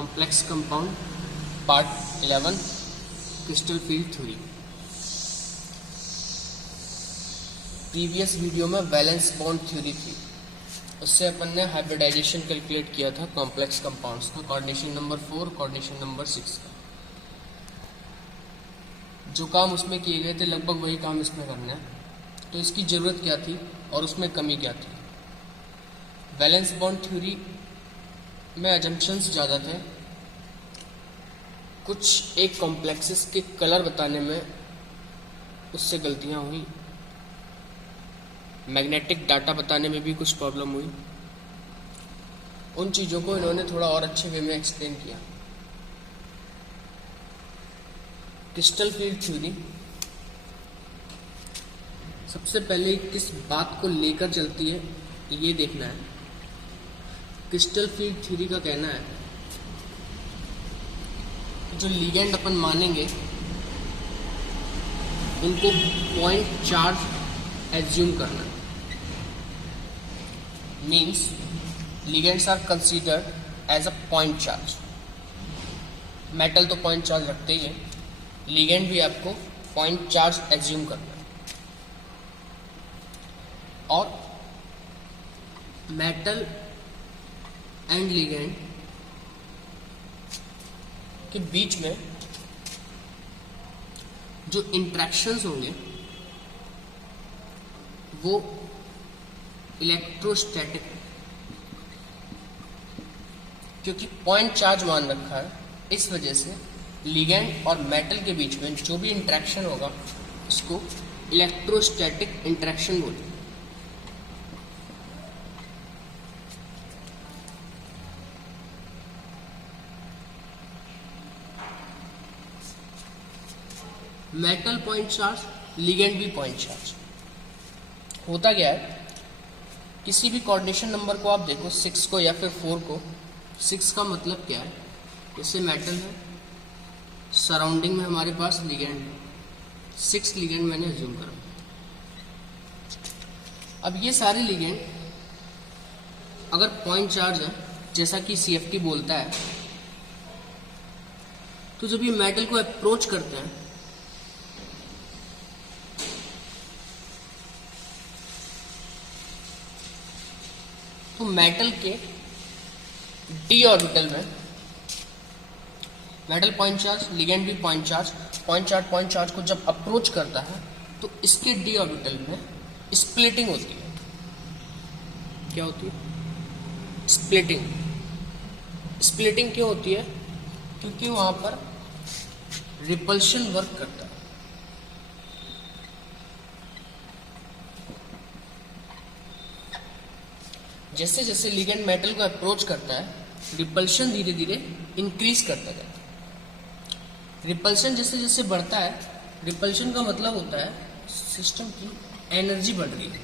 Complex compound part 11 crystal field theory. Previous video में valence bond theory थी, उससे अपन ने हाइब्रिडाइजेशन कैलकुलेट किया था कॉम्प्लेक्स कंपाउंड्स का, कोऑर्डिनेशन नंबर 4, कोऑर्डिनेशन नंबर 6 का। जो काम उसमें किए गए थे लगभग वही काम इसमें करना है। तो इसकी ज़रूरत क्या थी और उसमें कमी क्या थी? वैलेंस बॉन्ड थ्योरी में अजम्पशंस ज़्यादा थे, कुछ एक कॉम्प्लेक्सेस के कलर बताने में उससे गलतियां हुई, मैग्नेटिक डाटा बताने में भी कुछ प्रॉब्लम हुई। उन चीज़ों को इन्होंने थोड़ा और अच्छे वे में एक्सप्लेन किया। क्रिस्टल फील्ड थ्योरी सबसे पहले किस बात को लेकर चलती है ये देखना है। क्रिस्टल फील्ड थ्योरी का कहना है कि जो लिगेंड अपन मानेंगे उनको पॉइंट चार्ज एज्यूम करना है। Means ligands are considered as a point charge. Metal तो पॉइंट चार्ज रखते ही है, लिगेंड भी आपको पॉइंट चार्ज एज्यूम करना है। और मेटल एंड लिगेंड के बीच में जो इंट्रैक्शंस होंगे वो इलेक्ट्रोस्टैटिक है, क्योंकि पॉइंट चार्ज मान रखा है। इस वजह से लिगेंड और मेटल के बीच में जो भी इंट्रैक्शन होगा इसको इलेक्ट्रोस्टैटिक इंट्रैक्शन बोलते हैं। मेटल पॉइंट चार्ज, लिगेंड भी पॉइंट चार्ज। होता क्या है, किसी भी कोऑर्डिनेशन नंबर को आप देखो, 6 को या फिर 4 को। 6 का मतलब क्या है, जैसे मेटल है, सराउंडिंग में हमारे पास लिगेंड है, 6 लिगेंड मैंने एज्यूम करा। अब ये सारे लिगेंड अगर पॉइंट चार्ज है, जैसा कि CFT बोलता है, तो जब ये मेटल को अप्रोच करते हैं तो मेटल के डी ऑर्बिटल में, मेटल पॉइंट चार्ज, लिगेंड भी पॉइंट चार्ज को जब अप्रोच करता है तो इसके डी ऑर्बिटल में स्प्लिटिंग होती है। क्या होती है? स्प्लिटिंग क्यों होती है? क्योंकि वहां पर रिपल्शन वर्क करता है। जैसे जैसे लिगेंड मेटल को अप्रोच करता है, रिपल्शन धीरे धीरे इंक्रीज करता जाता है। रिपल्शन जैसे जैसे बढ़ता है, रिपल्शन का मतलब होता है सिस्टम की एनर्जी बढ़ रही है।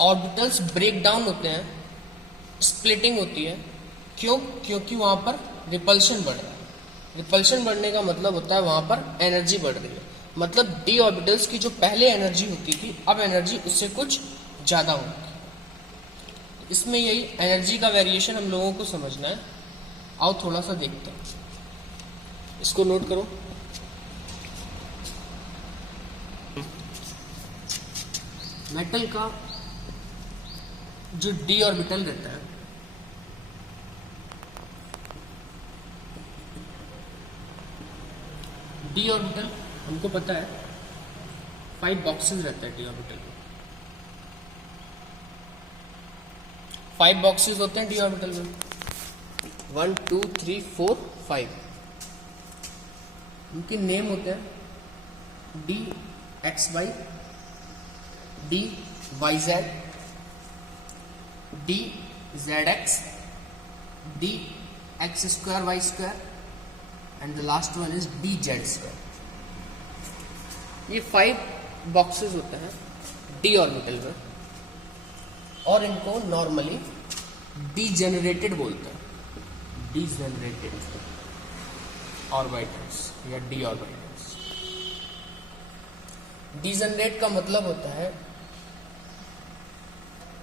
ऑर्बिटल्स ब्रेक डाउन होते हैं, स्प्लिटिंग होती है। क्यों? क्योंकि वहां पर रिपल्शन बढ़ रहा है। रिपल्शन बढ़ने का मतलब होता है वहां पर एनर्जी बढ़ रही है। मतलब डी ऑर्बिटल्स की जो पहले एनर्जी होती थी, अब एनर्जी उससे कुछ ज़्यादा होगी। इसमें यही एनर्जी का वेरिएशन हम लोगों को समझना है। आओ थोड़ा सा देखते हैं, इसको नोट करो। मेटल का जो डी ऑर्बिटल रहता है, डी ऑर्बिटल हमको पता है 5 बॉक्सेस रहता है डी ऑर्बिटल में। 5 बॉक्सेस होते हैं डी ऑर्बिटल में, 1 2 3 4 5। उनके नेम होते हैं D X Y, D Y Z, D Z X, D X square Y square, and the last one is D Z square. ये 5 बॉक्सेस होते हैं डी ऑर्बिटल में, और इनको नॉर्मली डीजेनरेटेड बोलते हैं। डीजेनरेटेड ऑर्बिटल्स या डी ऑर्बिटल्स। डीजेनरेट का मतलब होता है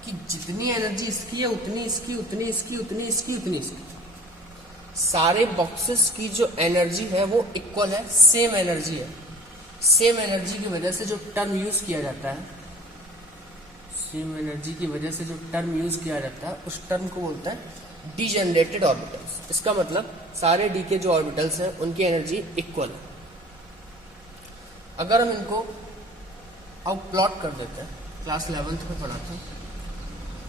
कि जितनी एनर्जी इसकी है उतनी इसकी, उतनी इसकी, उतनी इसकी, उतनी इसकी। सारे बॉक्सेस की जो एनर्जी है वो इक्वल है, सेम एनर्जी है। सेम एनर्जी की वजह से जो टर्म यूज किया जाता है, सेम एनर्जी की वजह से जो टर्म यूज किया जाता है उस टर्म को बोलता है डीजेनरेटेड ऑर्बिटल्स। इसका मतलब सारे डी के जो ऑर्बिटल्स हैं उनकी एनर्जी इक्वल है। अगर हम इनको अब प्लॉट कर देते हैं, क्लास 11th में पढ़ाते हैं,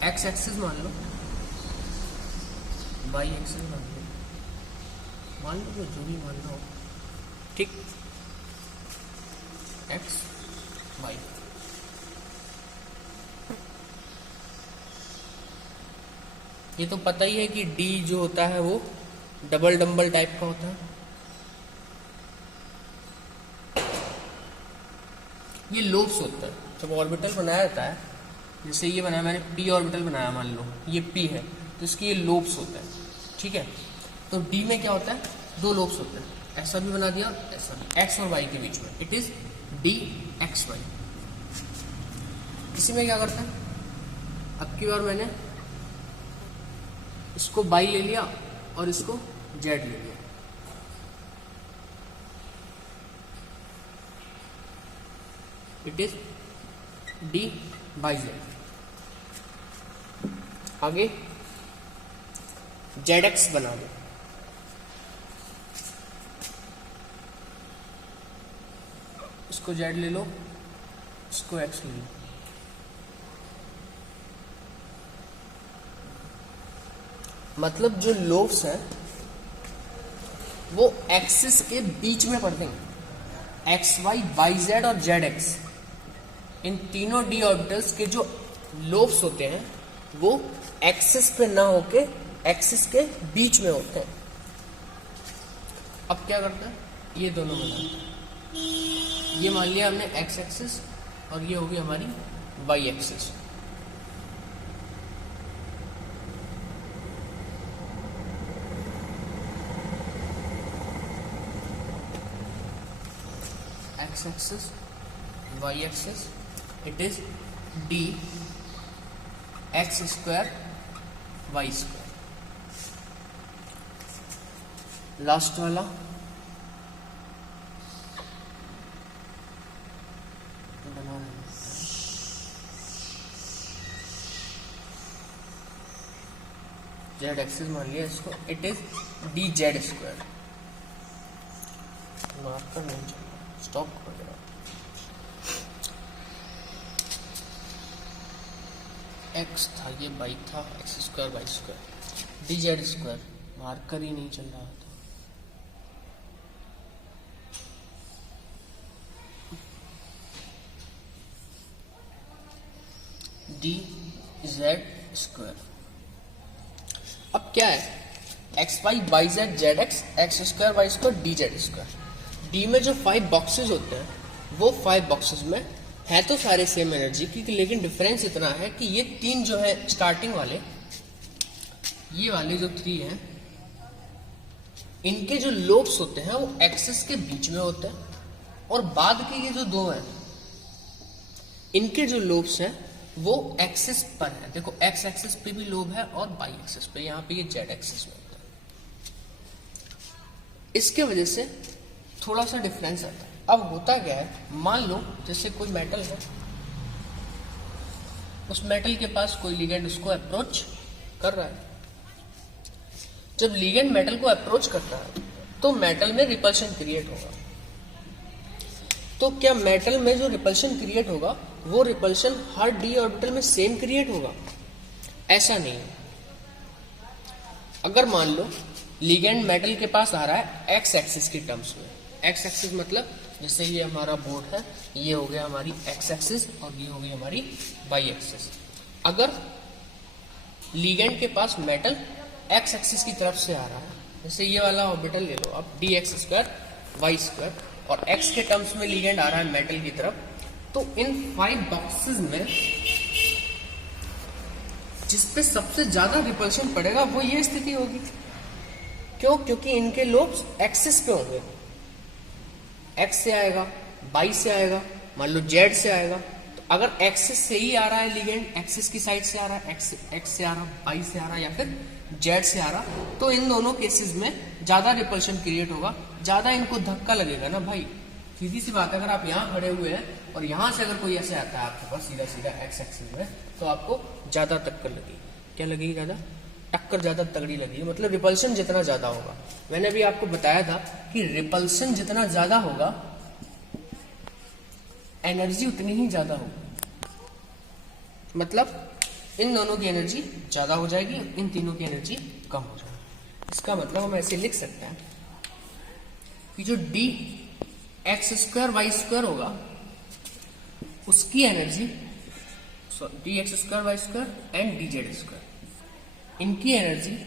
एक्स एक्सिस मान लो, वाई एक्सिस मान लो जो भी मानना हो, ठीक, एक्स वाई। ये तो पता ही है कि डी जो होता है वो डबल डम्बल टाइप का होता है। ये लोब्स होता है। जब ऑर्बिटल बनाया जाता है, जैसे ये बनाया मैंने, पी ऑर्बिटल बनाया, मान लो ये पी है, तो इसके ये लोब्स होते हैं, ठीक है। तो डी में क्या होता है, दो लोब्स होते हैं, ऐसा भी बना दिया और ऐसा भी, एक्स और वाई के बीच में, it is D X Y. इसी में क्या करता है, अब की बार मैंने इसको बाई ले लिया और इसको जेड ले लिया, it is D by Z. आगे जेड एक्स बना दो, इसको जेड ले लो, इसको एक्स ले लो। मतलब जो लोब्स हैं वो एक्सिस के बीच में पड़ते हैं, एक्स वाई वाई जेड और जेड एक्स, इन तीनों डी ऑर्बिटल्स के जो लोब्स होते हैं वो एक्सिस पे ना होके एक्सिस के बीच में होते हैं। अब क्या करते हैं, ये दोनों बनाते हैं। ये मान लिया हमने एक्स एक्सिस और ये होगी हमारी Y axis. X axis Y axis, it is D X square Y square. Last वाला बना जेड एक्सिस मान लिया इसको, it is D Z square. Marker नहीं चल रहा, स्टॉप कर देना। एक्स था, ये बाई था, x square by square, D Z square, marker ही नहीं चल रहा था। D Z square. अब क्या है, x Y Y Z Z x, x square Y square, D Z square. D में जो 5 बॉक्सेस होते हैं वो 5 बॉक्सेस में है तो सारे सेम एनर्जी की, लेकिन डिफरेंस इतना है कि ये 3 जो है स्टार्टिंग वाले, ये वाले जो 3 हैं, इनके जो लोब्स होते हैं वो एक्सिस के बीच में होते हैं, और बाद के ये जो 2 हैं इनके जो लोब्स हैं वो एक्सिस पर है। देखो एक्स एक्सिस पे भी लोब है और वाई एक्सिस पे, यहाँ पे ये जेड एक्सिस में होता है। इसके वजह से थोड़ा सा डिफरेंस आता है। अब होता क्या है, मान लो जैसे कोई मेटल है, उस मेटल के पास कोई लिगेंड उसको अप्रोच कर रहा है। जब लिगेंड मेटल को अप्रोच करता है तो मेटल में रिपल्शन क्रिएट होगा। तो क्या मेटल में जो रिपल्शन क्रिएट होगा वो रिपल्शन हर डी ऑर्बिटल में सेम क्रिएट होगा? ऐसा नहीं है। अगर मान लो लिगेंड मेटल के पास आ रहा है एक्स एक्सिस की टर्म्स में, एक्स एक्सिस मतलब जैसे ये हमारा बोर्ड है, ये हो गया हमारी एक्स एक्सिस और ये हो गई हमारी वाई एक्सिस। अगर लिगेंड के पास मेटल एक्स एक्सिस की तरफ से आ रहा है, जैसे ये वाला ऑर्बिटल ले लो आप, D X square Y square, और एक्स के टर्म्स में लिगेंड आ रहा है मेटल की तरफ, तो इन 5 बॉक्सेस में जिसपे सबसे ज्यादा रिपल्शन पड़ेगा वो ये स्थिति होगी। क्यों? क्योंकि इनके लोब्स एक्सिस पे होंगे, एक्स से आएगा, वाई से आएगा, मान लो जेड से आएगा, तो अगर एक्सिस से ही आ रहा है लिगेंड, एक्सिस की साइड से आ रहा है, एक्स से आ रहा, वाई से आ रहा या फिर जेड से आ रहा, तो इन दोनों केसेस में ज्यादा रिपल्शन क्रिएट होगा, ज्यादा इनको धक्का लगेगा ना भाई। सीधी सी बात है, अगर आप यहाँ खड़े हुए हैं और यहाँ से अगर कोई ऐसे आता है आपके पास सीधा सीधा एक्स एक्सिस में, तो आपको ज्यादा टक्कर लगेगी। क्या लगेगी? ज्यादा टक्कर, ज्यादा तगड़ी लगेगी, मतलब रिपल्शन जितना ज्यादा होगा। मैंने अभी आपको बताया था कि रिपल्शन जितना ज्यादा होगा एनर्जी उतनी ही ज्यादा होगी, मतलब इन दोनों की एनर्जी ज्यादा हो जाएगी, इन तीनों की एनर्जी कम हो जाएगी। इसका मतलब हम ऐसे लिख सकते हैं कि जो D X square Y square होगा उसकी energy, D X square Y square and D Z square, इनकी एनर्जी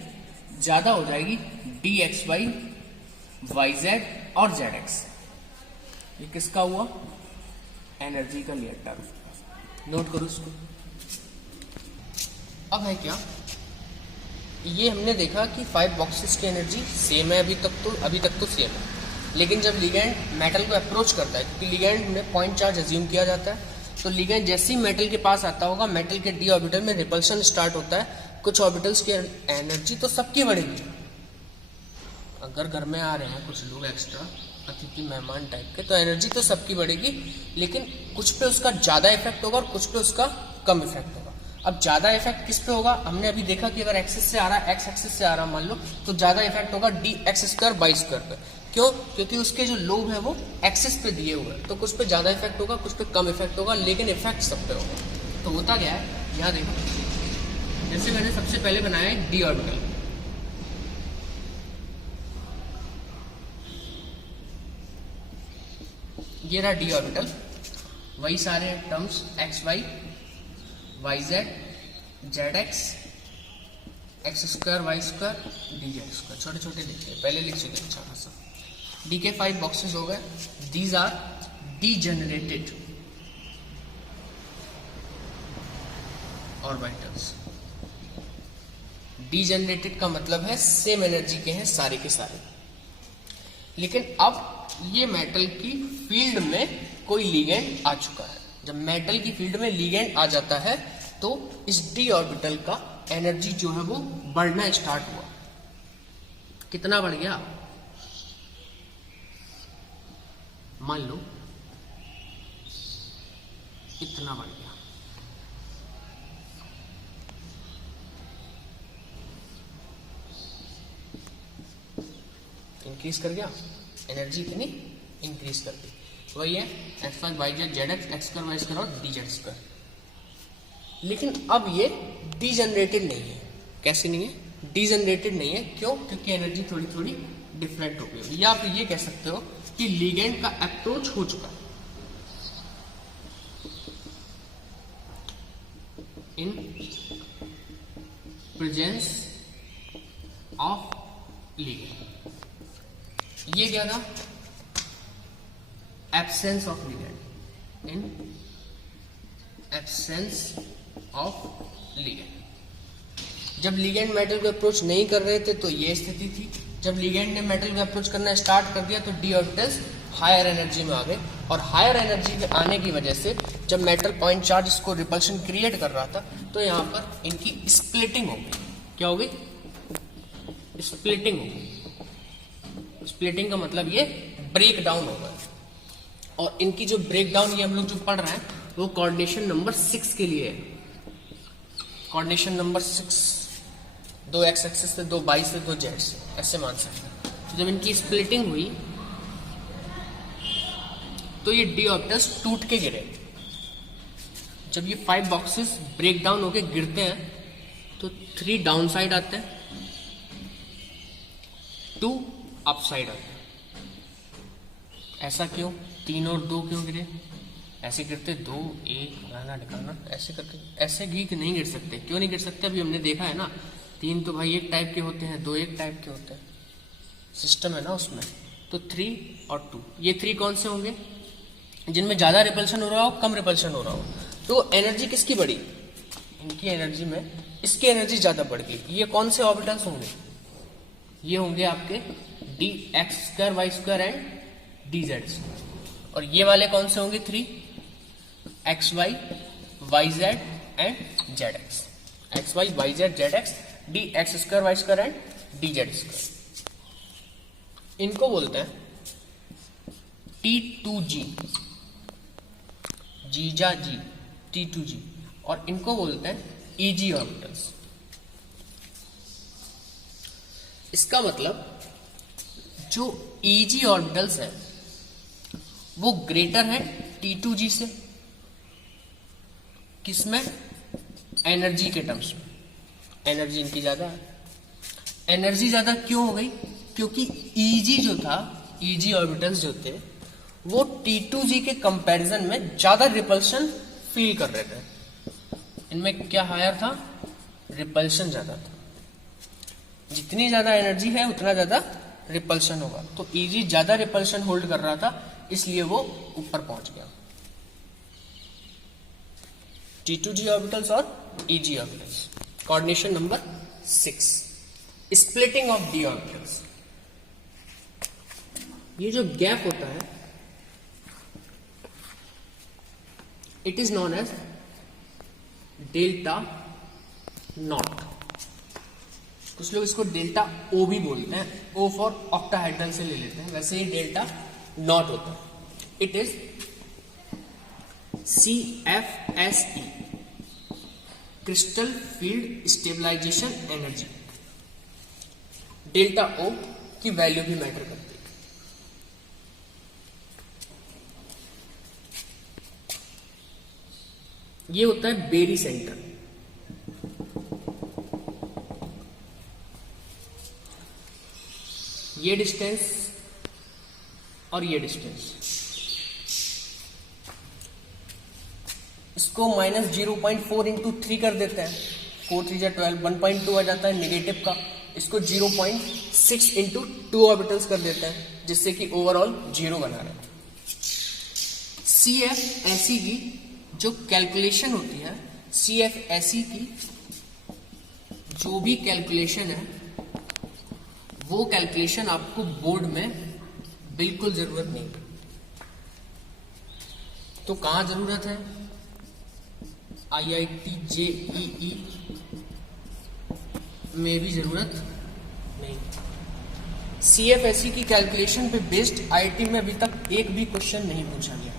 ज्यादा हो जाएगी D X Y, Y Z और जेड एक्स। ये किसका हुआ? एनर्जी का लिया टर्म, नोट करो इसको। अब है क्या, ये हमने देखा कि 5 बॉक्सेस की एनर्जी सेम है अभी तक तो सेम है, लेकिन जब लिगेंड मेटल को अप्रोच करता है, क्योंकि लिगेंड में पॉइंट चार्ज अज्यूम किया जाता है, तो लिगेंड जैसे ही मेटल के पास आता होगा, मेटल के डी ऑर्बिटल में रिपल्शन स्टार्ट होता है, कुछ ऑर्बिटल्स की एनर्जी तो सबकी बढ़ेगी। अगर घर में आ रहे हैं कुछ लोग एक्स्ट्रा अतिथि मेहमान टाइप के, तो एनर्जी तो सबकी बढ़ेगी, लेकिन कुछ पे उसका ज्यादा इफेक्ट होगा और कुछ पे उसका कम इफेक्ट होगा। अब ज्यादा इफेक्ट किस पे होगा? हमने अभी देखा कि अगर एक्सिस से आ रहा है, एक्स एक्सिस से आ रहा मान लो, तो ज्यादा इफेक्ट होगा D X square by square पे। क्यों? क्योंकि उसके जो लोब है वो एक्सिस पे दिए हुए हैं, तो कुछ पे ज्यादा इफेक्ट होगा, कुछ पे कम इफेक्ट होगा, लेकिन इफेक्ट सब पे होगा। तो होता क्या है, यहाँ देखो, जैसे मैंने सबसे पहले बनाया है डी ऑर्बिटल, ये रहा डी ऑर्बिटल, वही सारे terms X Y, Y Z, Z x, x square Y square, D Z square, छोटे छोटे लिखते हैं, पहले लिख चुके अच्छा खासा। डी के 5 बॉक्सेस हो गए, these are degenerated orbitals. Degenerated का मतलब है सेम एनर्जी के हैं सारे के सारे, लेकिन अब ये मेटल की फील्ड में कोई लिगेंड आ चुका है। जब मेटल की फील्ड में लिगेंड आ जाता है तो इस डी ऑर्बिटल का एनर्जी जो है वो बढ़ना स्टार्ट हुआ। कितना बढ़ गया? मान लो इतना बढ़ गया, इंक्रीज कर गया, एनर्जी इतनी इंक्रीज कर दी। वही है x Y Y Z Z x, x square Y square और डी जेड स्क्वायर। लेकिन अब ये डीजनरेटेड नहीं है। कैसे नहीं है? डीजनरेटेड नहीं है। क्यों? क्योंकि एनर्जी थोड़ी थोड़ी डिफरेंट हो गई। या फिर ये कह सकते हो कि लिगेंड का अप्रोच हो चुका है इन प्रेजेंस ऑफ लिगेंड। ये क्या था? Absence of ligand, in absence of ligand. जब लिगेंड मेटल को अप्रोच नहीं कर रहे थे तो ये स्थिति थी। जब लिगेंड ने मेटल को अप्रोच करना स्टार्ट कर दिया तो डी ऑर्बिटल्स हायर एनर्जी में आ गए, और हायर एनर्जी में आने की वजह से जब मेटल पॉइंट चार्ज इसको रिपल्शन क्रिएट कर रहा था तो यहाँ पर इनकी स्प्लिटिंग हो गई। क्या हो गई? स्प्लिटिंग हो गई। स्प्लिटिंग का मतलब ये ब्रेक डाउन होगा। और इनकी जो ब्रेक डाउन ये हम लोग जो पढ़ रहे हैं वो कोऑर्डिनेशन नंबर 6 के लिए है। कोऑर्डिनेशन नंबर 6, 2 एक्स एक्सिस से, 2 वाई से, 2 जेड से, ऐसे मान सकते हैं। तो जब इनकी स्प्लिटिंग हुई तो ये डी ऑर्बिटल्स टूट के गिरे। जब ये 5 बॉक्सेस ब्रेक डाउन होके गिरते हैं तो 3 डाउन साइड आते हैं, 2 अप साइड आते हैं। ऐसा क्यों? 3 और 2 क्यों गिरे? ऐसे गिरते 2 1 लाना निकालना, ऐसे करके ऐसे नहीं गिर सकते। क्यों नहीं गिर सकते? अभी हमने देखा है ना, 3 तो भाई एक टाइप के होते हैं, 2 एक टाइप के होते हैं, सिस्टम है ना उसमें। तो 3 और 2, ये 3 कौन से होंगे? जिनमें ज्यादा रिपल्शन हो रहा हो, कम रिपल्शन हो रहा हो। तो एनर्जी किसकी बढ़ी? इनकी एनर्जी में इसकी एनर्जी ज्यादा बढ़ गई। ये कौन से ऑर्बिटल्स होंगे? ये होंगे आपके D X square Y square and D Z square. और ये वाले कौन से होंगे? 3 X Y Y Z and Z x, X Y Y Z Z X, D X square Y square and D Z square. इनको बोलते हैं T2G, जीजा जी, T2G, और इनको बोलते हैं EG ऑर्बिटल्स। इसका मतलब जो EG ऑर्बिटल्स है वो ग्रेटर है T2G से, किसमें? एनर्जी के टर्म्स में, एनर्जी इनकी ज्यादा है। एनर्जी ज्यादा क्यों हो गई? क्योंकि EG जो था, EG ऑर्बिटल्स जो थे वो T2G के कंपैरिजन में ज्यादा रिपल्शन फील कर रहे थे। इनमें क्या हायर था? रिपल्शन ज्यादा था। जितनी ज्यादा एनर्जी है उतना ज्यादा रिपल्शन होगा, तो EG ज्यादा रिपल्शन होल्ड कर रहा था, इसलिए वो ऊपर पहुंच गया। T2G ऑर्बिटल्स और EG orbitals. Coordination number 6, splitting of D orbitals. ये जो गैप होता है it is known as delta naught. कुछ लोग इसको डेल्टा ओ भी बोलते हैं, ओ फॉर ऑक्टाहेड्रल से ले लेते हैं, वैसे ही डेल्टा नॉट होता है। It is CFSE, crystal field stabilisation energy. Delta o की वैल्यू भी मैटर करती है। ये होता है बेरी सेंटर। ये डिस्टेंस और ये डिस्टेंस, इसको -0.4 इंटू 3 कर देते हैं, 4 3 जा 12, 1.2 आ जाता है नेगेटिव का। इसको 0.6 इंटू 2 ऑर्बिटल्स कर देते हैं, जिससे कि ओवरऑल 0 बना रहे हैं। CFSE की जो कैलकुलेशन होती है, CFSE की जो भी कैलकुलेशन है वो कैलकुलेशन आपको बोर्ड में बिल्कुल जरूरत नहीं। तो कहां जरूरत है? IIT JEE में भी जरूरत नहीं। CFSE की कैलकुलेशन पे बेस्ड IIT में अभी तक एक भी क्वेश्चन नहीं पूछा गया।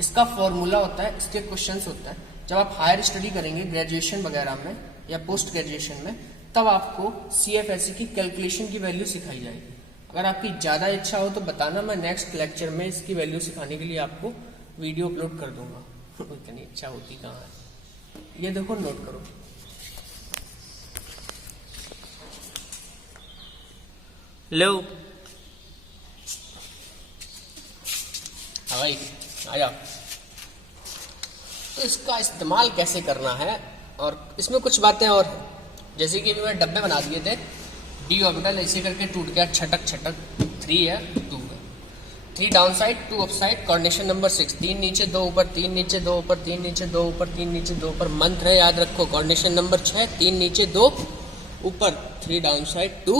इसका फॉर्मूला होता है, इसके क्वेश्चंस होता है जब आप हायर स्टडी करेंगे ग्रेजुएशन वगैरह में या पोस्ट ग्रेजुएशन में, तब आपको CFSE की कैलकुलेशन की वैल्यू सिखाई जाएगी। अगर आपकी ज़्यादा इच्छा हो तो बताना, मैं नेक्स्ट लेक्चर में इसकी वैल्यू सिखाने के लिए आपको वीडियो अपलोड कर दूंगा। इतनी इच्छा होती कहाँ है? ये देखो, नोट करो। लो भाई आ जाओ। तो इसका इस्तेमाल कैसे करना है, और इसमें कुछ बातें और हैं। जैसे कि मैं डब्बे बना दिए थे, डी ऑर्बिटल ऐसे करके टूट गया, छटक छटक, 3 है 2 है, 3 down side 2 up side. Coordination number 6, 3 नीचे 2 ऊपर, 3 नीचे 2 ऊपर, 3 नीचे 2 ऊपर, 3 नीचे 2 ऊपर। मंत्र है, याद रखो। कोऑर्डिनेशन नंबर 6, 3 नीचे 2 ऊपर, 3 डाउन साइड 2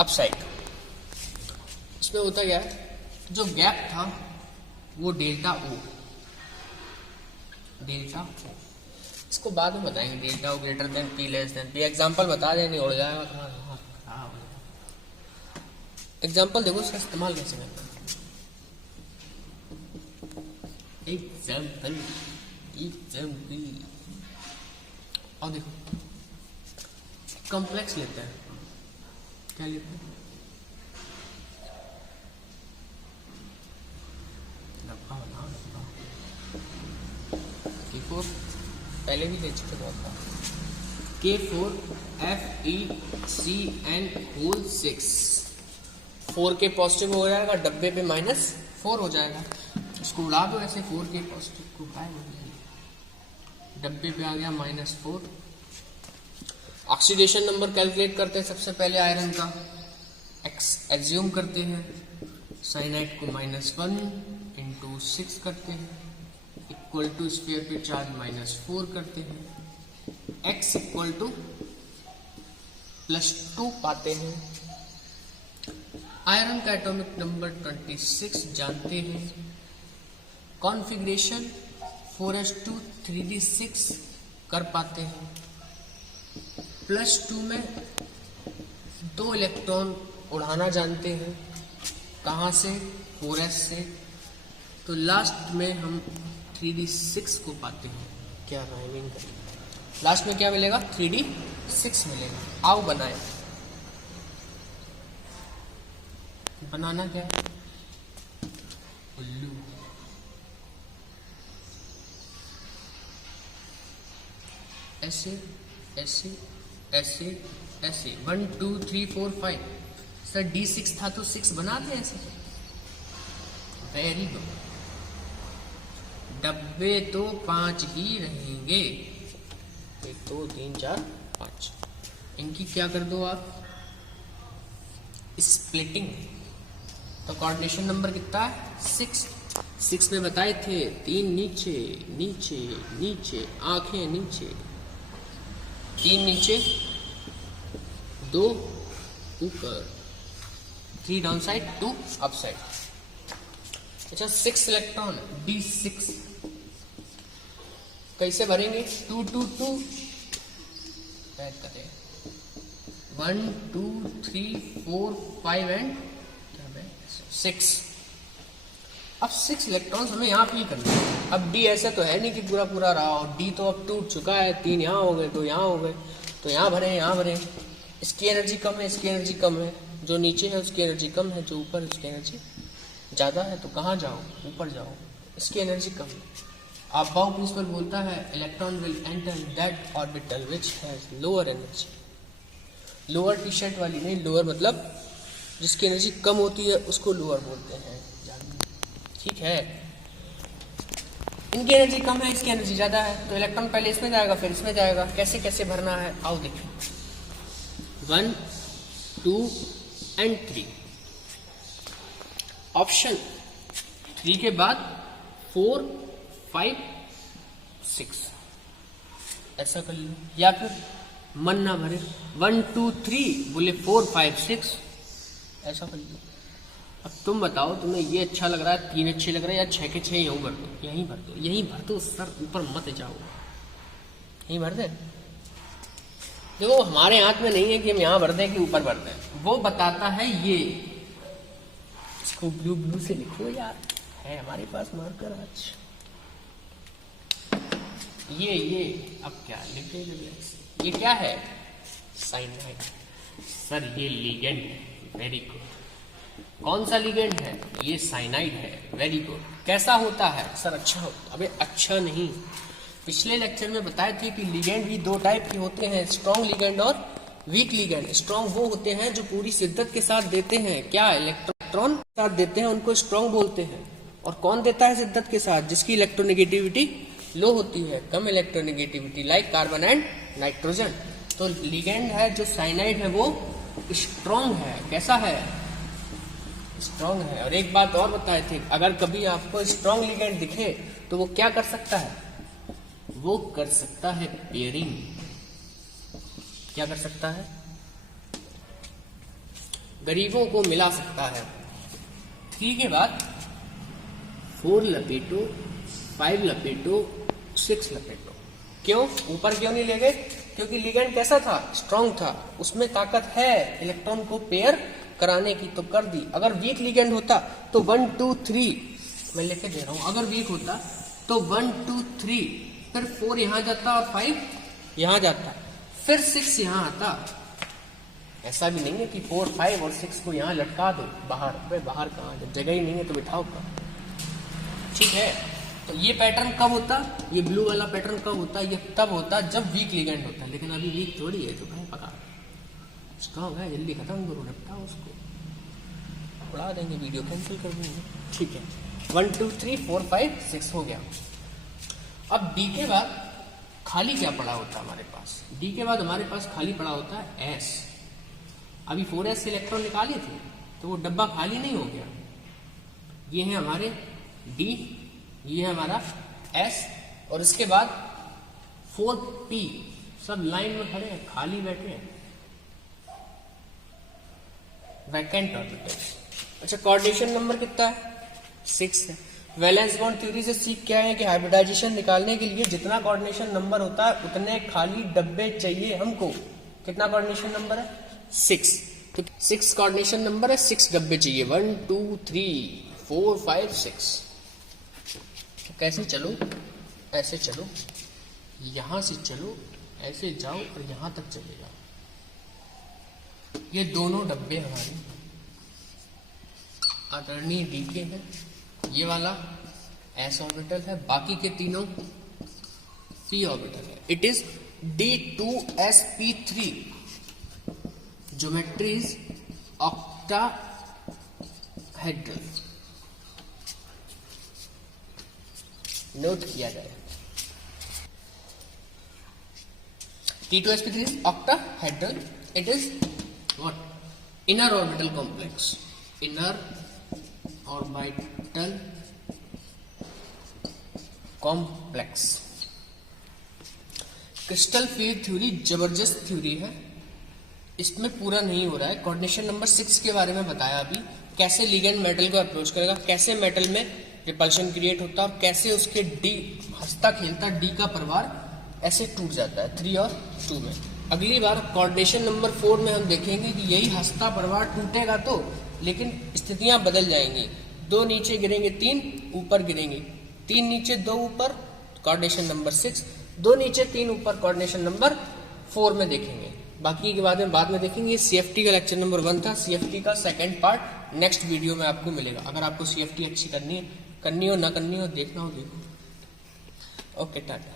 अप साइड। इसमें होता क्या है, जो गैप था वो डेल्टा ओ, डेल्टा ओ। इसको बाद में बताएंगे, delta o greater than P less than P. Example बता दें, नहीं उड़ जाएगा। एग्जाम्पल देखो, इसका इस्तेमाल कैसे करना है। एग्जाम्पल और देखो, कॉम्प्लेक्स लेते हैं। क्या लेते हैं? K4 पहले भी ले चुके बहुत बार। K4 FeCN होल 6, 4 के पॉजिटिव हो जाएगा, डब्बे पे -4 हो जाएगा। इसको उड़ा दो ऐसे, 4 के पॉजिटिव को गायब हो जाएगा, डब्बे पे आ गया -4। ऑक्सीडेशन नंबर कैलकुलेट करते हैं सबसे पहले आयरन का, एज्यूम करते हैं, साइनाइड को -1 इंटू 6 करते हैं, इक्वल टू स्फीयर पे चार्ज -4 करते हैं, x इक्वल टू +2 पाते हैं। आयरन का एटॉमिक नंबर 26 जानते हैं। कॉन्फ़िगरेशन 4s2 3d6 कर पाते हैं। +2 में 2 इलेक्ट्रॉन उड़ाना जानते हैं। कहाँ से? 4s से। तो लास्ट में हम 3d6 को पाते हैं। क्या राइमिंग करें? लास्ट में क्या मिलेगा? 3d6 मिलेगा। आओ बनाए। बनाना क्या है? उल्लू। ऐसे ऐसे ऐसे ऐसे 1 2 3 4 5। सर d6 था तो 6 बना दे ऐसे। Very good. डब्बे तो 5 ही रहेंगे। 1 2 3 4 5। इनकी क्या कर दो आप? स्प्लिटिंग। तो कोऑर्डिनेशन नंबर कितना है? 6। 6 में बताए थे 3 नीचे नीचे नीचे, आंखें नीचे, 3 नीचे 2 ऊपर, 3 डाउन साइड 2 अप साइड। अच्छा 6 इलेक्ट्रॉन d6 कैसे भरेंगे? 2 2 2 पैक करें। 1 2 3 4 5 एंड 6। अब 6 इलेक्ट्रॉन्स हमें यहाँ पे ही करना है। अब डी ऐसे तो है नहीं कि पूरा पूरा रहा हो। डी तो अब टूट चुका है। 3 यहाँ हो गए, 2 यहाँ हो गए, तो यहाँ भरे, यहाँ भरे। इसकी एनर्जी कम है, इसकी एनर्जी कम है। जो नीचे है उसकी एनर्जी कम है, जो ऊपर है उसकी एनर्जी ज़्यादा है। तो कहाँ जाओ? ऊपर जाओ। इसकी एनर्जी कम है। अबाउ प्रिंसिपल बोलता है electron will enter that orbital which has lower energy. Lower T shirt वाली नहीं, लोअर मतलब जिसकी एनर्जी कम होती है उसको लोअर बोलते हैं। ठीक है। इनकी एनर्जी कम है, इसकी एनर्जी ज़्यादा है, तो इलेक्ट्रॉन पहले इसमें जाएगा फिर इसमें जाएगा। कैसे कैसे भरना है आओ देखो। 1 2 एंड 3। ऑप्शन 3 के बाद 4 5 6 ऐसा कर लो। या फिर मन ना भरे 1 2 3 बोले 4 5 6 ऐसा कर लो। अब तुम बताओ तुम्हें ये अच्छा लग रहा है, 3 अच्छे लग रहे हैं, या 6 के 6 यूं भर दो, यहीं भर दो, यहीं भर दो सर, ऊपर मत जाओ, यहीं भर दे। देखो हमारे हाथ में नहीं है कि हम यहाँ भर दें कि ऊपर भर दें। वो बताता है ये। इसको ब्लू ब्लू से लिखो यार, है हमारे पास मार्कर आज। ये अब क्या लिखे? ये क्या है? साइनाइड। सर ये लिगेंड है। Very good. कौन सा लिगेंड है? ये साइनाइड है। Very good. कैसा होता है? सर अच्छा होता। अबे अच्छा नहीं, पिछले लेक्चर में बताए थे कि लिगेंड भी 2 टाइप के होते हैं, स्ट्रॉन्ग लिगेंड और वीक लिगेंड। स्ट्रॉन्ग वो होते हैं जो पूरी शिद्दत के साथ देते हैं, क्या इलेक्ट्रॉन के साथ देते हैं, उनको स्ट्रॉन्ग बोलते हैं। और कौन देता है शिद्दत के साथ? जिसकी इलेक्ट्रोनेगेटिविटी लो होती है, कम electronegativity, like carbon and nitrogen. तो लिगेंड है जो साइनाइड है वो स्ट्रॉन्ग है। कैसा है? स्ट्रॉन्ग है। और एक बात और बताए थे, अगर कभी आपको स्ट्रॉन्ग लिगेंड दिखे तो वो क्या कर सकता है? वो कर सकता है पेयरिंग। क्या कर सकता है? गरीबों को मिला सकता है। 3 के बाद 4 लपेटो, 5 लपेटो, 6 लपेटो। क्यों? ऊपर क्यों नहीं ले गए? क्योंकि लिगेंड कैसा था? स्ट्रॉन्ग था, उसमें ताकत है इलेक्ट्रॉन को पेयर कराने की, तो कर दी। अगर वीक लिगेंड होता तो 1 2 3 मैं लेके दे रहा हूं। अगर वीक होता तो 1 2 3, फिर 4 यहां जाता और 5 यहां जाता, फिर 6 यहां आता। ऐसा भी नहीं है कि 4 5 और 6 को यहां लटका दो बाहर। अरे बाहर कहाँ? जब जगह ही नहीं है तो बिठाओ कहाँ? ठीक है। तो ये पैटर्न कब होता? ये ब्लू वाला पैटर्न कब होता? ये तब होता जब वीक लिगेंड होता। लेकिन अभी वीक थोड़ी है, तो भाई पका स्ट्रॉन्ग है, जल्दी खत्म करो, निपटाओ उसको, उड़ा देंगे, वीडियो कैंसिल कर देंगे। ठीक है। 1 2 3 4 5 6 हो गया। अब डी के बाद खाली क्या पड़ा होता है हमारे पास? डी के बाद हमारे पास खाली पड़ा होता है एस। अभी 4s से इलेक्ट्रॉन निकाले थे तो वो डब्बा खाली नहीं हो गया। ये है हमारे डी, ये है हमारा एस, और इसके बाद 4p सब लाइन में खड़े हैं, खाली बैठे हैं, वैकेंट ऑर्बिटल्स। अच्छा कोऑर्डिनेशन नंबर कितना है? 6 है। वैलेंस बॉन्ड थ्योरी से सीख क्या है कि हाइब्रिडाइजेशन निकालने के लिए जितना कोऑर्डिनेशन नंबर होता है उतने खाली डब्बे चाहिए हमको। कितना कोऑर्डिनेशन नंबर है? 6। तो 6 कोऑर्डिनेशन नंबर है, 6 डब्बे चाहिए। 1 2 3 4 5 6। तो कैसे चलो? ऐसे चलो, यहां से चलो, ऐसे जाओ और यहां तक चले जाओ। ये दोनों डब्बे हमारे आदरणीय डी के हैं। ये वाला s ऑर्बिटल है, बाकी के तीनों p ऑर्बिटल है। It is D2sp3। Geometry is octahedral. Note किया जाए। D2sp3 is octahedral. It is what? Inner orbital complex. Inner orbital complex. Crystal field theory जबरदस्त थ्योरी है। इसमें पूरा नहीं हो रहा है। कोऑर्डिनेशन नंबर 6 के बारे में बताया अभी, कैसे लिगेंड मेटल को अप्रोच करेगा, कैसे मेटल में रिपल्शन क्रिएट होता है और कैसे उसके डी हंसता खेलता डी का परिवार ऐसे टूट जाता है 3 और 2 में। अगली बार कोऑर्डिनेशन नंबर 4 में हम देखेंगे कि यही हंसता परिवार टूटेगा तो, लेकिन स्थितियां बदल जाएंगी। 2 नीचे गिरेंगे, 3 ऊपर गिरेंगे, 3 नीचे 2 ऊपर, कोऑर्डिनेशन नंबर 6, 2 नीचे 3 ऊपर, कोऑर्डिनेशन नंबर 4 में देखेंगे। बाकी के बाद में देखेंगे। CFT का लेक्चर नंबर 1 था। CFT का सेकंड पार्ट नेक्स्ट वीडियो में आपको मिलेगा। अगर आपको CFT अच्छी करनी हो ना करनी हो, देखना हो देखो। ओके, टाटा।